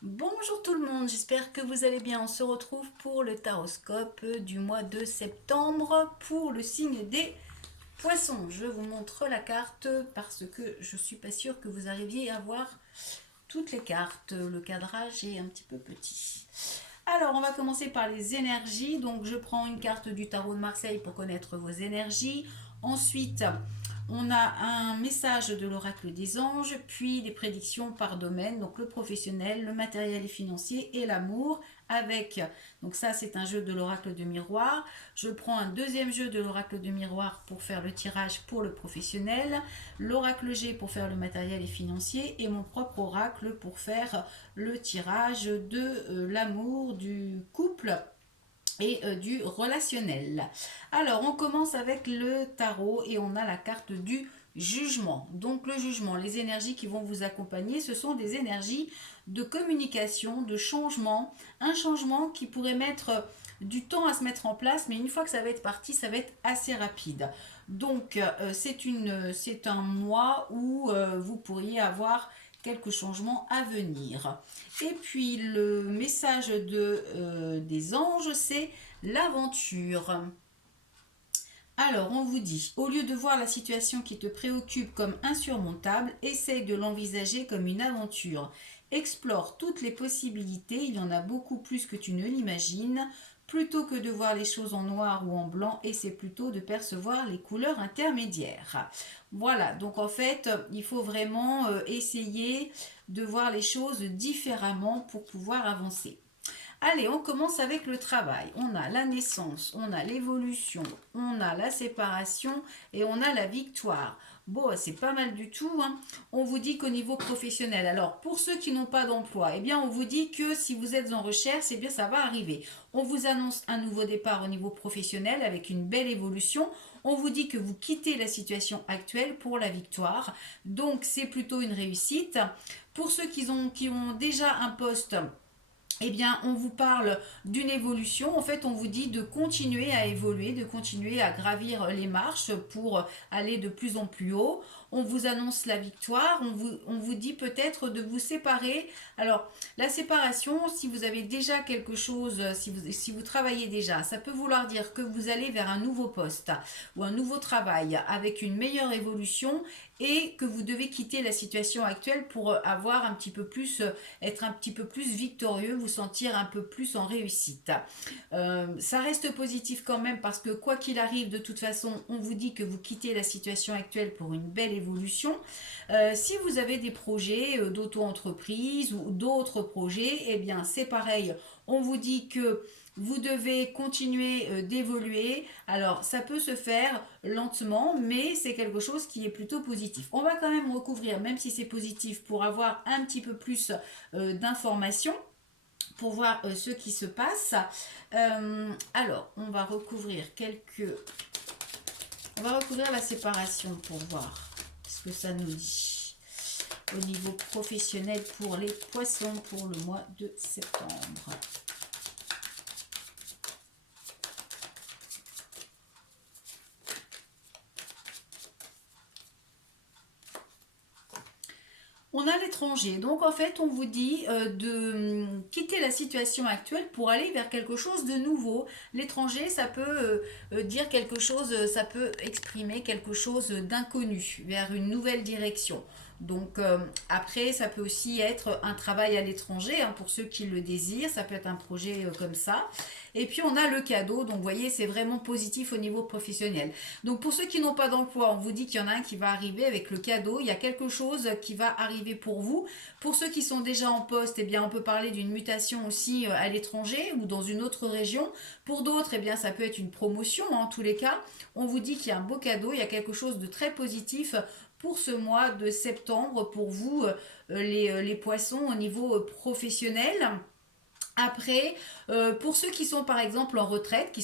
Bonjour tout le monde, j'espère que vous allez bien. On se retrouve pour le taroscope du mois de septembre pour le signe des poissons. Je vous montre la carte parce que je suis pas sûre que vous arriviez à voir toutes les cartes. Le cadrage est un petit peu petit. Alors, on va commencer par les énergies. Donc, je prends une carte du tarot de Marseille pour connaître vos énergies. Ensuite, on a un message de l'oracle des anges, puis des prédictions par domaine, donc le professionnel, le matériel et financier et l'amour avec, donc ça c'est un jeu de l'oracle de miroir. Je prends un deuxième jeu de l'oracle de miroir pour faire le tirage pour le professionnel, l'oracle G pour faire le matériel et financier et mon propre oracle pour faire le tirage de l'amour, du couple et du relationnel. Alors, on commence avec le tarot et on a la carte du jugement. Donc, le jugement, les énergies qui vont vous accompagner, ce sont des énergies de communication, de changement. Un changement qui pourrait mettre du temps à se mettre en place, mais une fois que ça va être parti, ça va être assez rapide. Donc, c'est un mois où vous pourriez avoir quelques changements à venir. Et puis le message des anges, c'est l'aventure. Alors on vous dit, au lieu de voir la situation qui te préoccupe comme insurmontable, essaye de l'envisager comme une aventure. Explore toutes les possibilités, il y en a beaucoup plus que tu ne l'imagines. Plutôt que de voir les choses en noir ou en blanc, essaie plutôt de percevoir les couleurs intermédiaires. Voilà, donc en fait, il faut vraiment essayer de voir les choses différemment pour pouvoir avancer. Allez, on commence avec le travail. On a la naissance, on a l'évolution, on a la séparation et on a la victoire. Bon, c'est pas mal du tout, hein. On vous dit qu'au niveau professionnel, alors pour ceux qui n'ont pas d'emploi, eh bien on vous dit que si vous êtes en recherche, eh bien ça va arriver. On vous annonce un nouveau départ au niveau professionnel avec une belle évolution. On vous dit que vous quittez la situation actuelle pour la victoire. Donc c'est plutôt une réussite. Pour ceux qui ont déjà un poste, eh bien, on vous parle d'une évolution. En fait, on vous dit de continuer à évoluer, de continuer à gravir les marches pour aller de plus en plus haut. On vous annonce la victoire. On vous dit peut-être de vous séparer. Alors, la séparation, si vous avez déjà quelque chose, si vous travaillez déjà, ça peut vouloir dire que vous allez vers un nouveau poste ou un nouveau travail avec une meilleure évolution et que vous devez quitter la situation actuelle pour avoir un petit peu plus, être un petit peu plus victorieux, vous sentir un peu plus en réussite. Ça reste positif quand même parce que quoi qu'il arrive, de toute façon, on vous dit que vous quittez la situation actuelle pour une belle évolution. Si vous avez des projets d'auto-entreprise ou d'autres projets, eh bien c'est pareil. On vous dit que vous devez continuer d'évoluer. Alors, ça peut se faire lentement, mais c'est quelque chose qui est plutôt positif. On va quand même recouvrir, même si c'est positif, pour avoir un petit peu plus d'informations pour voir ce qui se passe. Alors, on va recouvrir la séparation pour voir ce que ça nous dit au niveau professionnel pour les poissons pour le mois de septembre. On a l'étranger. Donc en fait, on vous dit de quitter la situation actuelle pour aller vers quelque chose de nouveau. L'étranger, ça peut dire quelque chose, ça peut exprimer quelque chose d'inconnu, vers une nouvelle direction. Donc après, ça peut aussi être un travail à l'étranger, hein, pour ceux qui le désirent. Ça peut être un projet comme ça. Et puis on a le cadeau. Donc vous voyez, c'est vraiment positif au niveau professionnel. Donc pour ceux qui n'ont pas d'emploi, on vous dit qu'il y en a un qui va arriver avec le cadeau. Il y a quelque chose qui va arriver pour vous. Pour ceux qui sont déjà en poste, eh bien on peut parler d'une mutation aussi à l'étranger ou dans une autre région. Pour d'autres, eh bien ça peut être une promotion, hein, en tous les cas. On vous dit qu'il y a un beau cadeau, il y a quelque chose de très positif pour ce mois de septembre pour vous, les poissons au niveau professionnel. Après, pour ceux qui sont par exemple en retraite,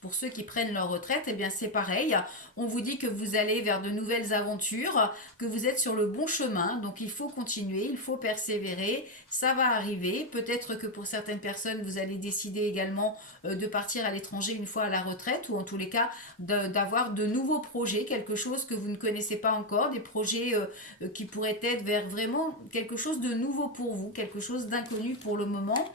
pour ceux qui prennent leur retraite, eh bien c'est pareil. On vous dit que vous allez vers de nouvelles aventures, que vous êtes sur le bon chemin. Donc il faut continuer, il faut persévérer. Ça va arriver. Peut-être que pour certaines personnes, vous allez décider également de partir à l'étranger une fois à la retraite, ou en tous les cas d'avoir de nouveaux projets, quelque chose que vous ne connaissez pas encore, des projets qui pourraient être vers vraiment quelque chose de nouveau pour vous, quelque chose d'inconnu pour le moment.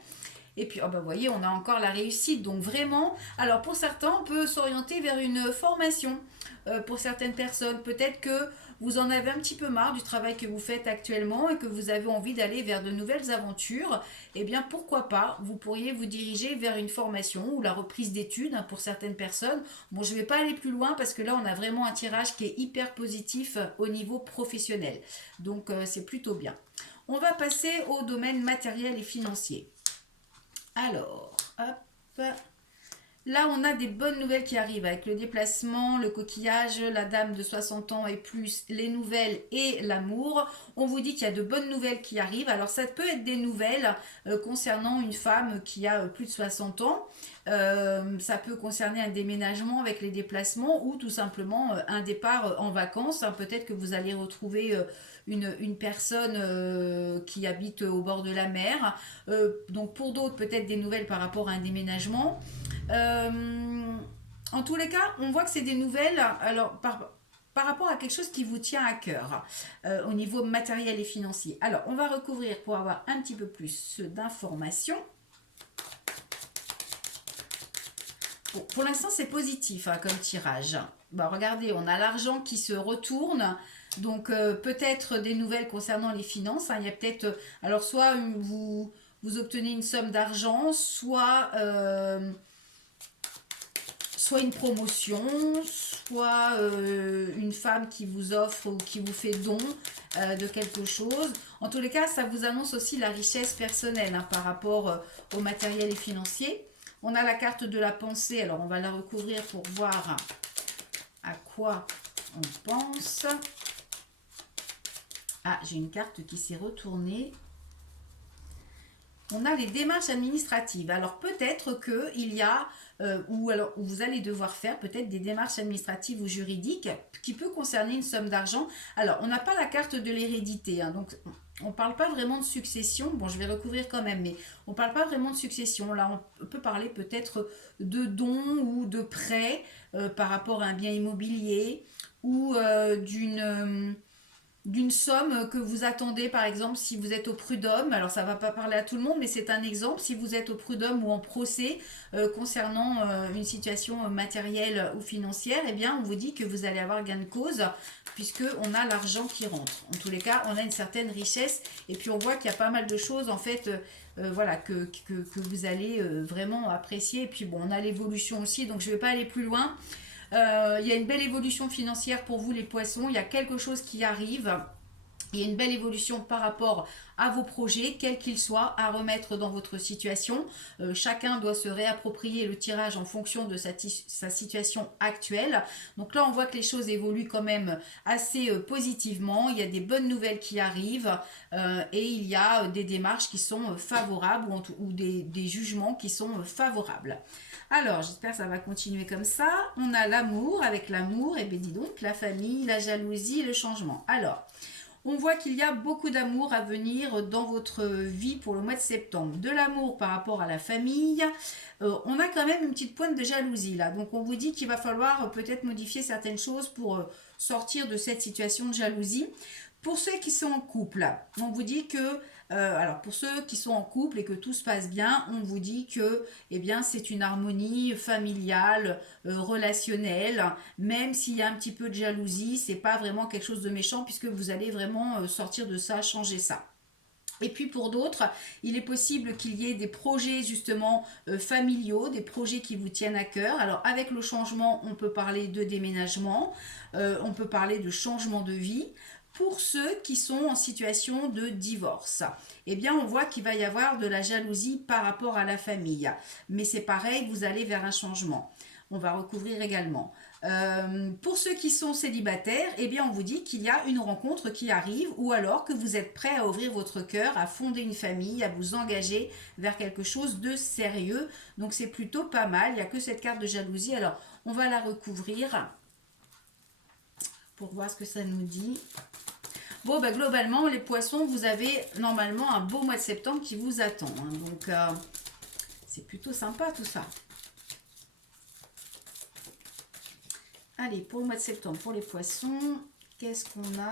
Et puis, oh bah, vous voyez, on a encore la réussite. Donc vraiment, alors pour certains, on peut s'orienter vers une formation. Pour certaines personnes, peut-être que vous en avez un petit peu marre du travail que vous faites actuellement et que vous avez envie d'aller vers de nouvelles aventures. Eh bien, pourquoi pas, vous pourriez vous diriger vers une formation ou la reprise d'études, hein, pour certaines personnes. Bon, je ne vais pas aller plus loin parce que là, on a vraiment un tirage qui est hyper positif au niveau professionnel. Donc, c'est plutôt bien. On va passer au domaine matériel et financier. Alors, hop. Là, on a des bonnes nouvelles qui arrivent avec le déplacement, le coquillage, la dame de 60 ans et plus, les nouvelles et l'amour. On vous dit qu'il y a de bonnes nouvelles qui arrivent. Alors, ça peut être des nouvelles concernant une femme qui a plus de 60 ans. Ça peut concerner un déménagement avec les déplacements ou tout simplement un départ en vacances. Hein. Peut-être que vous allez retrouver une personne qui habite au bord de la mer. Donc, pour d'autres, peut-être des nouvelles par rapport à un déménagement. En tous les cas, on voit que c'est des nouvelles alors, par rapport à quelque chose qui vous tient à cœur au niveau matériel et financier. Alors, on va recouvrir pour avoir un petit peu plus d'informations. Bon, pour l'instant, c'est positif hein, comme tirage. Bah, regardez, on a l'argent qui se retourne. Donc, peut-être des nouvelles concernant les finances. Hein. Il y a peut-être... alors, soit vous obtenez une somme d'argent, soit une promotion, soit une femme qui vous offre ou qui vous fait don de quelque chose. En tous les cas, ça vous annonce aussi la richesse personnelle hein, par rapport au matériel et financier. On a la carte de la pensée, alors on va la recouvrir pour voir à quoi on pense. Ah, j'ai une carte qui s'est retournée. On a les démarches administratives. Alors peut-être qu'il y a, ou alors vous allez devoir faire peut-être des démarches administratives ou juridiques qui peut concerner une somme d'argent. Alors on n'a pas la carte de l'hérédité, hein, donc on ne parle pas vraiment de succession. Bon, je vais recouvrir quand même, mais on ne parle pas vraiment de succession. Là, on peut parler peut-être de dons ou de prêts par rapport à un bien immobilier ou d'une somme que vous attendez, par exemple, si vous êtes au prud'homme. Alors, ça ne va pas parler à tout le monde, mais c'est un exemple. Si vous êtes au prud'homme ou en procès concernant une situation matérielle ou financière, eh bien, on vous dit que vous allez avoir gain de cause puisqu'on a l'argent qui rentre. En tous les cas, on a une certaine richesse et puis on voit qu'il y a pas mal de choses, en fait, voilà, que vous allez vraiment apprécier. Et puis, bon, on a l'évolution aussi, donc je ne vais pas aller plus loin. Il y a une belle évolution financière pour vous les poissons, il y a quelque chose qui arrive. Il y a une belle évolution par rapport à vos projets, quels qu'ils soient, à remettre dans votre situation. Chacun doit se réapproprier le tirage en fonction de sa situation actuelle. Donc là, on voit que les choses évoluent quand même assez positivement. Il y a des bonnes nouvelles qui arrivent et il y a des démarches qui sont favorables ou des jugements qui sont favorables. Alors, j'espère que ça va continuer comme ça. On a l'amour, avec l'amour, et bien dis donc, la famille, la jalousie, le changement. Alors, on voit qu'il y a beaucoup d'amour à venir dans votre vie pour le mois de septembre. De l'amour par rapport à la famille. On a quand même une petite pointe de jalousie là. Donc, on vous dit qu'il va falloir peut-être modifier certaines choses pour sortir de cette situation de jalousie. Pour ceux qui sont en couple, on vous dit que alors pour ceux qui sont en couple et que tout se passe bien, on vous dit que eh bien, c'est une harmonie familiale, relationnelle, même s'il y a un petit peu de jalousie, c'est pas vraiment quelque chose de méchant puisque vous allez vraiment sortir de ça, changer ça. Et puis pour d'autres, il est possible qu'il y ait des projets justement familiaux, des projets qui vous tiennent à cœur. Alors avec le changement, on peut parler de déménagement, on peut parler de changement de vie. Pour ceux qui sont en situation de divorce, eh bien on voit qu'il va y avoir de la jalousie par rapport à la famille. Mais c'est pareil, vous allez vers un changement. on va recouvrir également. Pour ceux qui sont célibataires, eh bien on vous dit qu'il y a une rencontre qui arrive ou alors que vous êtes prêt à ouvrir votre cœur, à fonder une famille, à vous engager vers quelque chose de sérieux. Donc c'est plutôt pas mal. Il n'y a que cette carte de jalousie. Alors on va la recouvrir pour voir ce que ça nous dit. Bon, ben, globalement, les poissons, vous avez normalement un beau mois de septembre qui vous attend. Hein. Donc, c'est plutôt sympa tout ça. Allez, pour le mois de septembre, pour les poissons, qu'est-ce qu'on a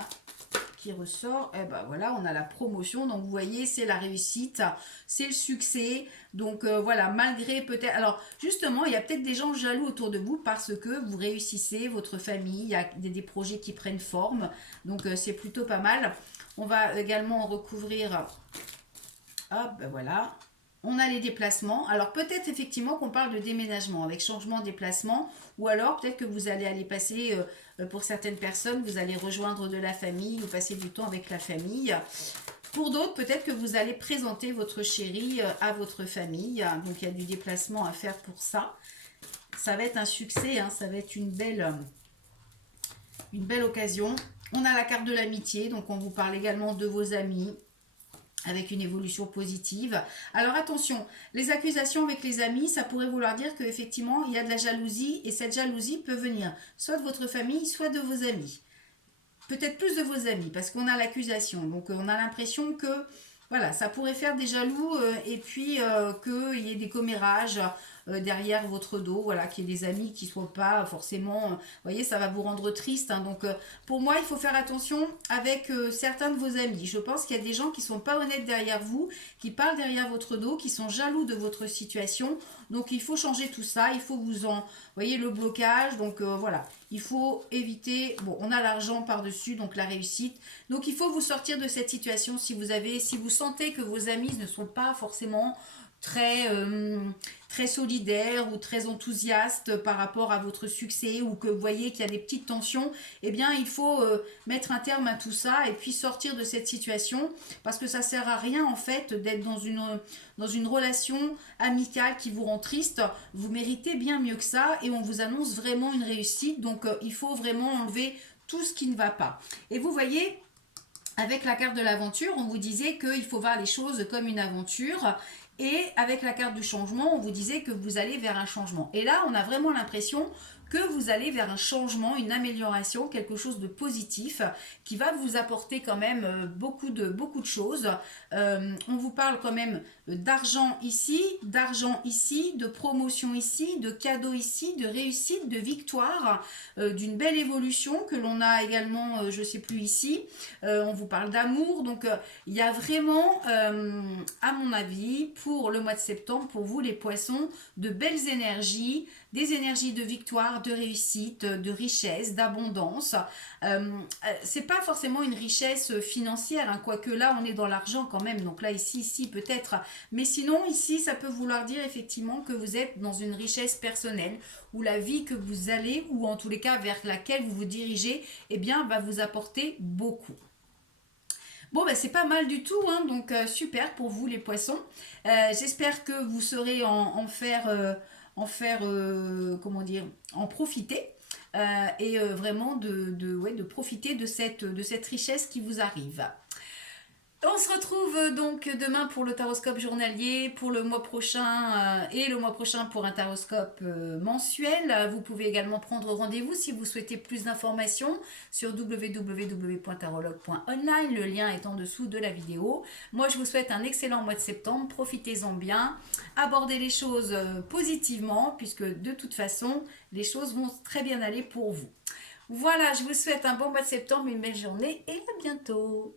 qui ressort? Eh ben voilà, on a la promotion. Donc, vous voyez, c'est la réussite, c'est le succès. Donc, voilà, malgré peut-être... Alors, justement, il y a peut-être des gens jaloux autour de vous parce que vous réussissez, votre famille, il y a des projets qui prennent forme. Donc, c'est plutôt pas mal. On va également recouvrir... Hop, ben voilà. On a les déplacements. Alors peut-être effectivement qu'on parle de déménagement avec changement de déplacement ou alors peut-être que vous allez aller passer, pour certaines personnes, vous allez rejoindre de la famille ou passer du temps avec la famille. Pour d'autres, peut-être que vous allez présenter votre chéri à votre famille. Donc il y a du déplacement à faire pour ça. Ça va être un succès, hein, ça va être une belle occasion. On a la carte de l'amitié, donc on vous parle également de vos amis, avec une évolution positive. Alors attention, les accusations avec les amis, ça pourrait vouloir dire qu'effectivement, il y a de la jalousie et cette jalousie peut venir soit de votre famille, soit de vos amis. Peut-être plus de vos amis parce qu'on a l'accusation. Donc on a l'impression que voilà, ça pourrait faire des jaloux et puis qu'il y ait des commérages derrière votre dos, voilà, qu'il y ait des amis qui ne soient pas forcément... vous voyez, ça va vous rendre triste. Hein. Donc, pour moi, il faut faire attention avec certains de vos amis. Je pense qu'il y a des gens qui ne sont pas honnêtes derrière vous, qui parlent derrière votre dos, qui sont jaloux de votre situation. Donc, il faut changer tout ça. Il faut vous en... Vous voyez, le blocage. Donc, voilà. Il faut éviter... Bon, on a l'argent par-dessus, donc la réussite. Donc, il faut vous sortir de cette situation si vous sentez que vos amis ne sont pas forcément très solidaire ou très enthousiaste par rapport à votre succès ou que vous voyez qu'il y a des petites tensions, eh bien il faut mettre un terme à tout ça et puis sortir de cette situation parce que ça sert à rien en fait d'être dans une relation amicale qui vous rend triste. Vous méritez bien mieux que ça et on vous annonce vraiment une réussite. Donc il faut vraiment enlever tout ce qui ne va pas. Et vous voyez, avec la carte de l'aventure, on vous disait qu'il faut voir les choses comme une aventure. Et avec la carte du changement, on vous disait que vous allez vers un changement. Et là, on a vraiment l'impression que vous allez vers un changement, une amélioration, quelque chose de positif qui va vous apporter quand même beaucoup de choses. On vous parle quand même d'argent ici, de promotion ici, de cadeaux ici, de réussite, de victoire, d'une belle évolution que l'on a également, je ne sais plus ici. On vous parle d'amour. Donc, il y a vraiment, à mon avis, pour le mois de septembre, pour vous les poissons, de belles énergies, des énergies de victoire, de réussite, de richesse, d'abondance. C'est pas forcément une richesse financière, hein, quoique là on est dans l'argent quand même, donc là ici peut-être, mais sinon ici ça peut vouloir dire effectivement que vous êtes dans une richesse personnelle, où la vie que vous allez, ou en tous les cas vers laquelle vous vous dirigez, eh bien va vous apporter beaucoup. Bon, ben, c'est pas mal du tout, hein, donc super pour vous les poissons. J'espère que vous saurez comment dire, en profiter et vraiment de profiter de cette richesse qui vous arrive. On se retrouve donc demain pour le taroscope journalier, pour le mois prochain et le mois prochain pour un taroscope mensuel. Vous pouvez également prendre rendez-vous si vous souhaitez plus d'informations sur www.tarologue.online. Le lien est en dessous de la vidéo. Moi, je vous souhaite un excellent mois de septembre. Profitez-en bien. Abordez les choses positivement puisque de toute façon, les choses vont très bien aller pour vous. Voilà, je vous souhaite un bon mois de septembre, une belle journée et à bientôt.